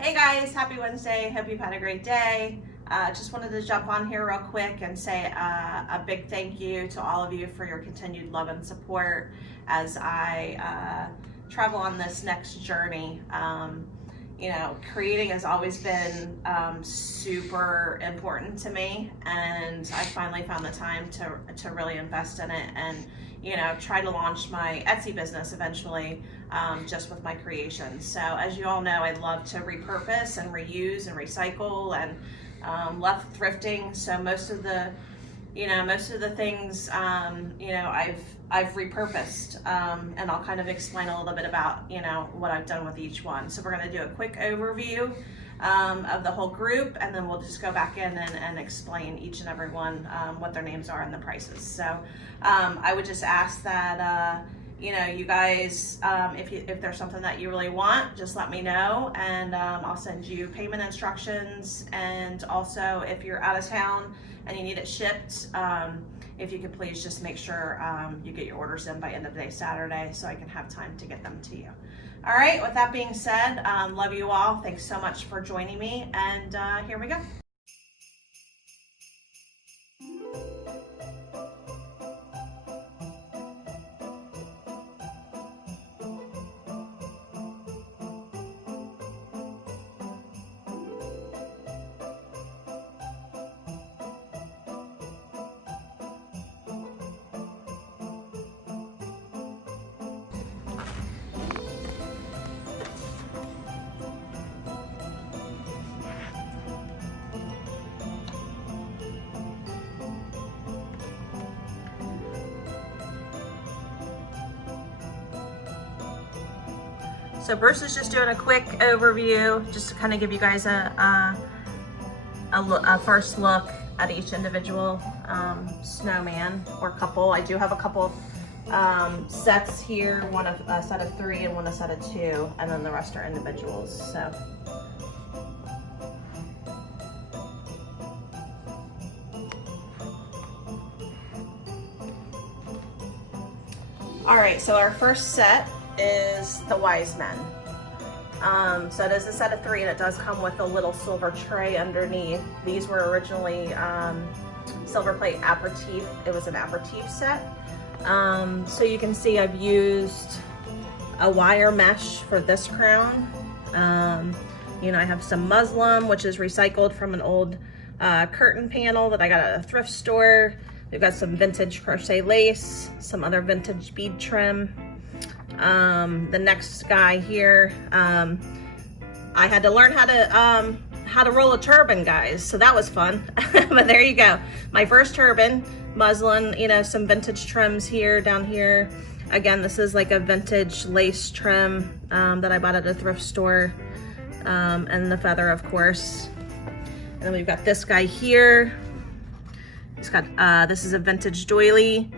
Hey guys, happy Wednesday. Hope you've had a great day. Just wanted to jump on here real quick and say a big thank you to all of you for your continued love and support as I travel on this next journey. Creating has always been super important to me, and I finally found the time to really invest in it and try to launch my Etsy business eventually, just with my creations. So as you all know, I love to repurpose and reuse and recycle and love thrifting. So most of the things, I've repurposed, and I'll kind of explain a little bit about, what I've done with each one. So we're going to do a quick overview of the whole group, and then we'll just go back in and explain each and every one, what their names are and the prices. So I would just ask that, you guys, if there's something that you really want, just let me know, and I'll send you payment instructions. And also, if you're out of town and you need it shipped, if you could please just make sure you get your orders in by end of day Saturday so I can have time to get them to you. All right, with that being said, love you all. Thanks so much for joining me, and here we go. So Bruce is just doing a quick overview, just to kind of give you guys a first look at each individual snowman or couple. I do have a couple sets here, a set of 3 and a set of 2, and then the rest are individuals. So. All right, so our first set is the Wise Men. So it is a set of 3, and it does come with a little silver tray underneath. These were originally silver plate aperitif. It was an aperitif set. So you can see I've used a wire mesh for this crown. I have some muslin, which is recycled from an old curtain panel that I got at a thrift store. We've got some vintage crochet lace, some other vintage bead trim. The next guy here, I had to learn how to roll a turban, guys, so that was fun. But there you go, my first turban, muslin, some vintage trims here, down here. Again, this is like a vintage lace trim that I bought at a thrift store, and the feather, of course. And then we've got this guy here. He's got this is a vintage doily,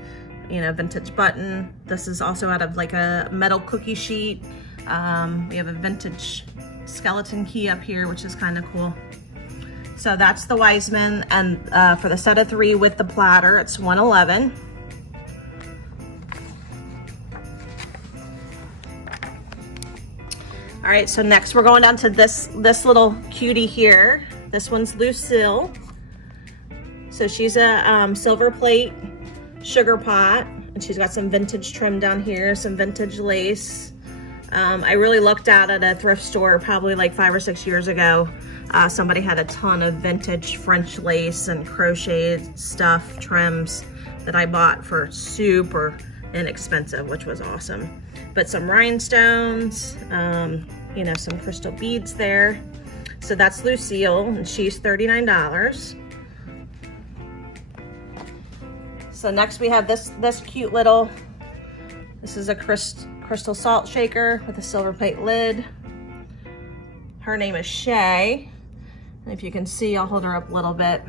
vintage button. This is also out of like a metal cookie sheet. We have a vintage skeleton key up here, which is kind of cool. So that's the Wise Men, and for the set of 3 with the platter, it's $111. All right, so next we're going down to this little cutie here. This one's Lucille. So she's a silver plate sugar pot, and she's got some vintage trim down here, some vintage lace. I really looked at a thrift store probably like 5 or 6 years ago. Somebody had a ton of vintage French lace and crocheted stuff, trims that I bought for super inexpensive, which was awesome. But some rhinestones, some crystal beads there. So that's Lucille, and she's $39. So next we have this cute little, this is a crystal salt shaker with a silver plate lid. Her name is Shay. And if you can see, I'll hold her up a little bit.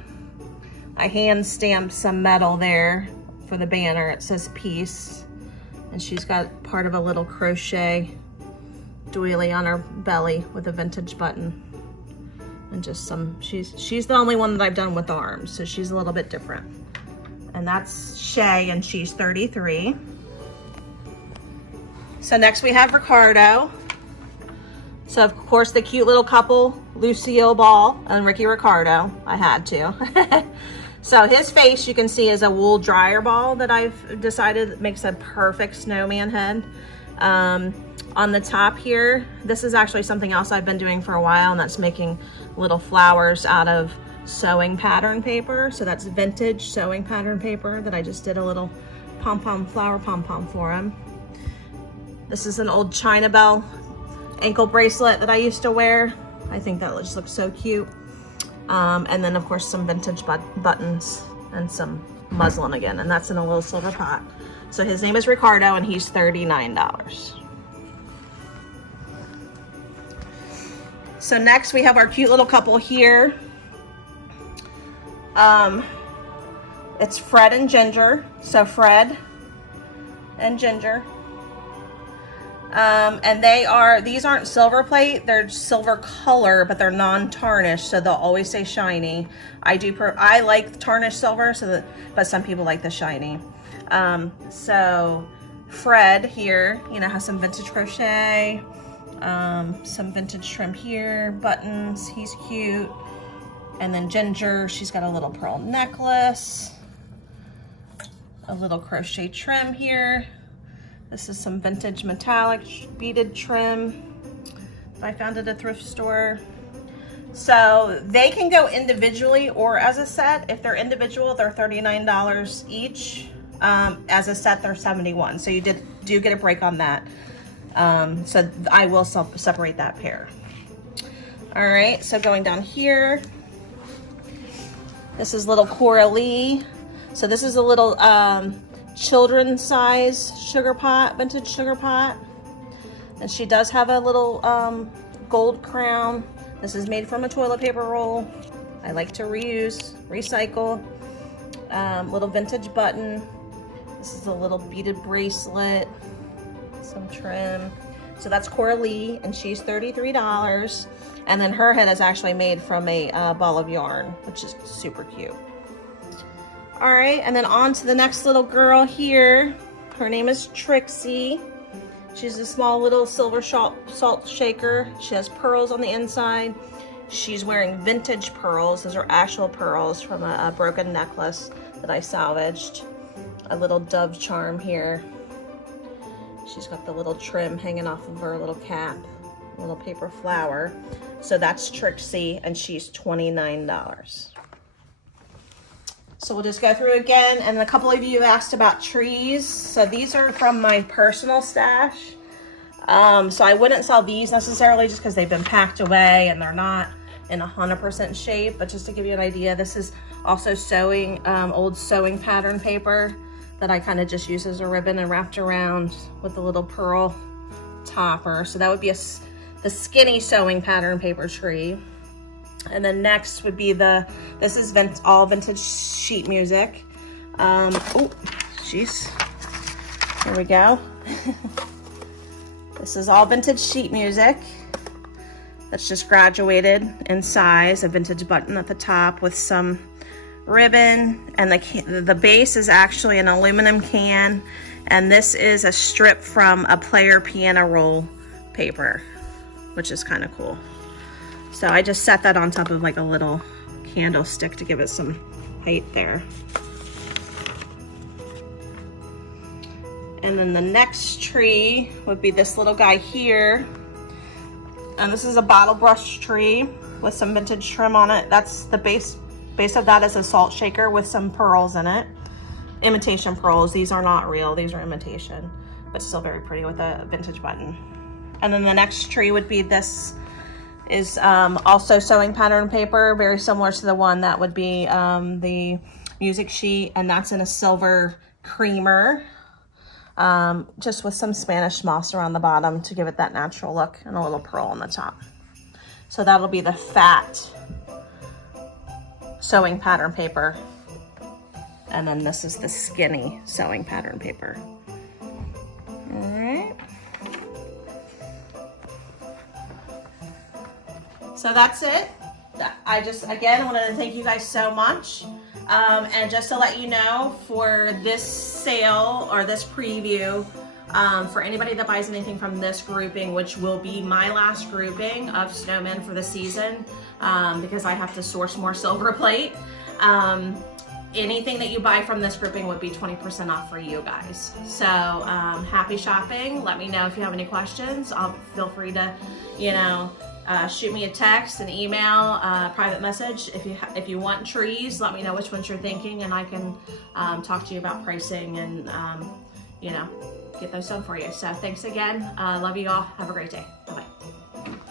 I hand stamped some metal there for the banner. It says peace. And she's got part of a little crochet doily on her belly with a vintage button. And just she's the only one that I've done with arms, so she's a little bit different. And that's Shay, and she's 33. So next we have Ricardo. So of course the cute little couple, Lucille Ball and Ricky Ricardo, I had to. So his face you can see is a wool dryer ball that I've decided makes a perfect snowman head. On the top here, this is actually something else I've been doing for a while, and that's making little flowers out of sewing pattern paper. So that's vintage sewing pattern paper that I just did a little pom-pom flower pom-pom for him. This is an old China Bell ankle bracelet that I used to wear. I think that just looks so cute. And then of course some vintage buttons and some muslin again, and that's in a little silver pot. So his name is Ricardo and he's $39. So next we have our cute little couple here. It's Fred and Ginger. So Fred and Ginger. And these aren't silver plate, they're silver color, but they're non-tarnished, so they'll always stay shiny. I like tarnished silver, but some people like the shiny. So Fred here, has some vintage crochet, some vintage trim here, buttons, he's cute. And then Ginger, she's got a little pearl necklace, a little crochet trim here. This is some vintage metallic beaded trim. I found it at a thrift store. So they can go individually or as a set. If they're individual, they're $39 each. As a set, they're $71. So you do get a break on that. So I will separate that pair. All right, so going down here, this is little Coralie. So this is a little children's size sugar pot, vintage sugar pot. And she does have a little gold crown. This is made from a toilet paper roll. I like to reuse, recycle. Little vintage button. This is a little beaded bracelet, some trim. So that's Coralie, and she's $33. And then her head is actually made from a ball of yarn, which is super cute. All right, and then on to the next little girl here. Her name is Trixie. She's a small little silver salt shaker. She has pearls on the inside. She's wearing vintage pearls. Those are actual pearls from a broken necklace that I salvaged. A little dove charm here. She's got the little trim hanging off of her little cap, a little paper flower. So that's Trixie, and she's $29. So we'll just go through again, and a couple of you asked about trees. So these are from my personal stash. So I wouldn't sell these necessarily just because they've been packed away and they're not in 100% shape, but just to give you an idea, this is also sewing, old sewing pattern paper that I kind of just used as a ribbon and wrapped around with a little pearl topper. So that would be the skinny sewing pattern paper tree. And then next would be this is all vintage sheet music. Oh, jeez. Here we go. This is all vintage sheet music. That's just graduated in size, a vintage button at the top with some ribbon, and the base is actually an aluminum can, and this is a strip from a player piano roll paper, which is kind of cool. So I just set that on top of like a little candlestick to give it some height there. And then the next tree would be this little guy here. And this is a bottle brush tree with some vintage trim on it. That's the base of that is a salt shaker with some pearls in it. Imitation pearls. These are not real, these are imitation, but still very pretty with a vintage button. And then the next tree would be this is also sewing pattern paper, very similar to the one that would be the music sheet, and that's in a silver creamer, just with some Spanish moss around the bottom to give it that natural look, and a little pearl on the top. So that'll be the fat sewing pattern paper, and then this is the skinny sewing pattern paper. All right. So that's it. I just, again, wanted to thank you guys so much. And just to let you know, for this sale or this preview, For anybody that buys anything from this grouping, which will be my last grouping of snowmen for the season, because I have to source more silver plate, anything that you buy from this grouping would be 20% off for you guys. So happy shopping. Let me know if you have any questions. Feel free to, shoot me a text, an email, private message. If you want trees, let me know which ones you're thinking, and I can talk to you about pricing and get those done for you. So thanks again. Love you all. Have a great day. Bye.